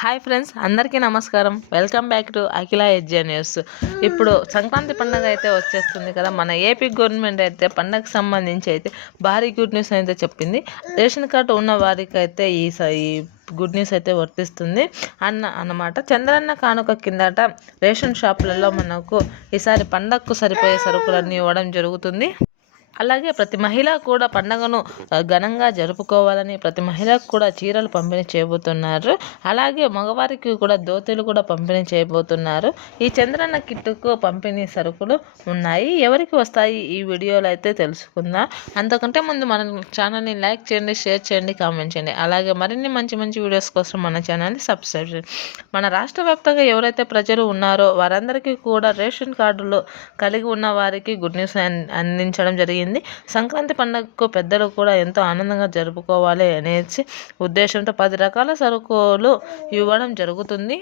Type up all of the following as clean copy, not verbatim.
Hi friends, అందరికీ నమస్కారం. Welcome back to Akhila edge news. ఇప్పుడు సంక్రాంతి పండుగ అయితే వచ్చేస్తుంది కదా. మన ఏపీ గవర్నమెంట్ అయితే పండగకు సంబంధించి అయితే భారీ గుడ్ న్యూస్ అయితే చెప్పింది. రేషన్ కార్డు ఉన్న వారికి అయితే ఈ గుడ్ న్యూస్ అయితే వర్తిస్తుంది అన్నమాట. చంద్రన్న కానుక కిందట రేషన్ షాపులలో మనకు ఈసారి పండగకు సరిపోయే సరుకులన్నీ ఇవ్వడం జరుగుతుంది. అలాగే ప్రతి మహిళ కూడా పండుగను ఘనంగా జరుపుకోవాలని ప్రతి మహిళకు కూడా చీరలు పంపిణీ చేయబోతున్నారు. అలాగే మగవారికి కూడా ధోతీలు కూడా పంపిణీ చేయబోతున్నారు. ఈ చంద్రన్న కిట్టుకు పంపిణీ సరుకులు ఉన్నాయి. ఎవరికి వస్తాయి ఈ వీడియోలో అయితే తెలుసుకుందాం. అంతకంటే ముందు మన ఛానల్ని లైక్ చేయండి, షేర్ చేయండి, కామెంట్ చేయండి. అలాగే మరిన్ని మంచి మంచి వీడియోస్ కోసం మన ఛానల్ని సబ్స్క్రైబ్ చేయండి. మన రాష్ట్ర వ్యాప్తంగా ఎవరైతే ప్రజలు ఉన్నారో వారందరికీ కూడా రేషన్ కార్డులు కలిగి ఉన్న వారికి గుడ్ న్యూస్ అందించడం జరిగింది. సంక్రాంతి పండుగకు పెద్దలు కూడా ఎంతో ఆనందంగా జరుపుకోవాలి అనేసి ఉద్దేశంతో 10 రకాల సరుకులు ఇవ్వడం జరుగుతుంది.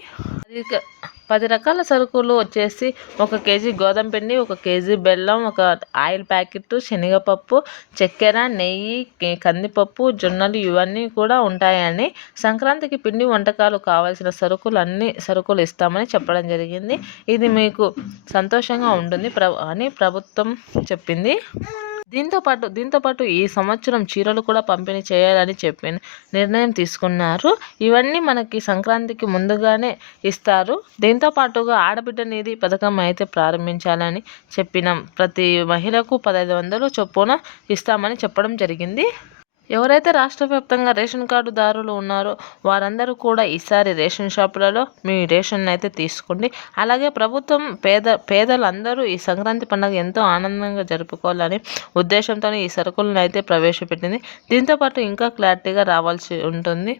10 రకాల సరుకులు వచ్చేసి 1 కేజీ గోధుమ పిండి, 1 కేజీ బెల్లం, 1 ఆయిల్ ప్యాకెట్, శనగపప్పు, చక్కెర, నెయ్యి, కందిపప్పు, జొన్నలు ఇవన్నీ కూడా ఉంటాయని, సంక్రాంతికి పిండి వంటకాలు కావాల్సిన సరుకులు ఇస్తామని చెప్పడం జరిగింది. ఇది మీకు సంతోషంగా ఉంటుంది అని ప్రభుత్వం చెప్పింది. దీంతోపాటు ఈ సంవత్సరం చీరలు కూడా పంపిణీ చేయాలని నిర్ణయం తీసుకున్నారు. ఇవన్నీ మనకి సంక్రాంతికి ముందుగానే ఇస్తారు. దీంతో పాటుగా ఆడబిడ్డ నిధి పథకం అయితే ప్రారంభించాలని చెప్పినాం. ప్రతి మహిళకు 1500 చొప్పున ఇస్తామని చెప్పడం జరిగింది. ఎవరైతే రాష్ట్ర వ్యాప్తంగా రేషన్ కార్డుదారులు ఉన్నారో వారందరూ కూడా ఈసారి రేషన్ షాపులలో మీ రేషన్ అయితే తీసుకోండి. అలాగే ప్రభుత్వం పేదలందరూ ఈ సంక్రాంతి పండుగ ఎంతో ఆనందంగా జరుపుకోవాలని ఉద్దేశంతో ఈ సరుకులను అయితే ప్రవేశపెట్టింది. దీంతోపాటు ఇంకా క్లారిటీగా రావాల్సి ఉంటుంది.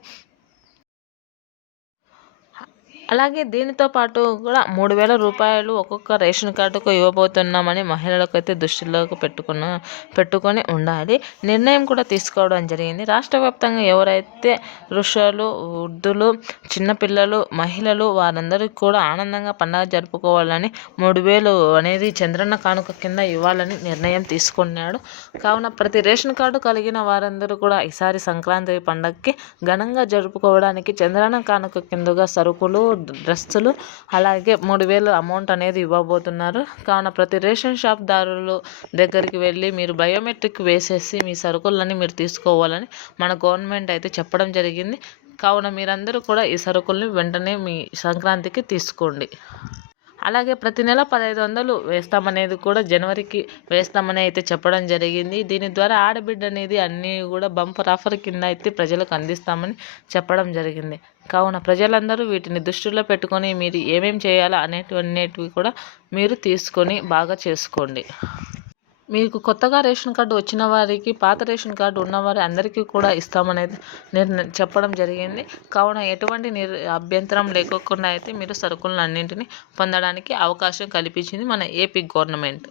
అలాగే దీనితో పాటు కూడా 3000 రూపాయలు ఒక్కొక్క రేషన్ కార్డుకు ఇవ్వబోతున్నామని మహిళలకు అయితే దృష్టిలోకి పెట్టుకొని ఉండాలి. నిర్ణయం కూడా తీసుకోవడం జరిగింది. రాష్ట్ర వ్యాప్తంగా ఎవరైతే వృద్ధులు, వృద్ధులు, చిన్నపిల్లలు, మహిళలు వారందరికీ కూడా ఆనందంగా పండుగ జరుపుకోవాలని 3000 అనేది చంద్రన్న కానుక కింద ఇవ్వాలని నిర్ణయం తీసుకున్నాడు. కావున ప్రతి రేషన్ కార్డు కలిగిన వారందరూ కూడా ఈసారి సంక్రాంతి పండుగకి ఘనంగా జరుపుకోవడానికి చంద్రన్న కానుక కిందగా సరుకులు, డ్రెస్సులు అలాగే 3000 అమౌంట్ అనేది ఇవ్వబోతున్నారు. కావున ప్రతి రేషన్ షాప్ దారులు దగ్గరికి వెళ్ళి మీరు బయోమెట్రిక్ వేసేసి మీ సరుకులని మీరు తీసుకోవాలని మన గవర్నమెంట్ అయితే చెప్పడం జరిగింది. కావున మీరందరూ కూడా ఈ సరుకుల్ని వెంటనే మీ సంక్రాంతికి తీసుకోండి. అలాగే ప్రతి నెల 1500 వేస్తామనేది కూడా జనవరికి వేస్తామని అయితే చెప్పడం జరిగింది. దీని ద్వారా ఆడబిడ్డ అనేది అన్నీ కూడా బంపర్ ఆఫర్ కింద అయితే ప్రజలకు అందిస్తామని చెప్పడం జరిగింది. కావున ప్రజలందరూ వీటిని దృష్టిలో పెట్టుకొని మీరు ఏమేమి చేయాలా అనేటివి కూడా మీరు తీసుకొని బాగా చేసుకోండి. మీకు కొత్తగా రేషన్ కార్డు వచ్చిన వారికి, పాత రేషన్ కార్డు ఉన్నవారి అందరికీ కూడా ఇస్తామనేది చెప్పడం జరిగింది. కావున ఎటువంటి అభ్యంతరం లేకోకుండా అయితే మీరు సరుకులను అన్నింటినీ పొందడానికి అవకాశం కల్పించింది మన ఏపీ గవర్నమెంట్.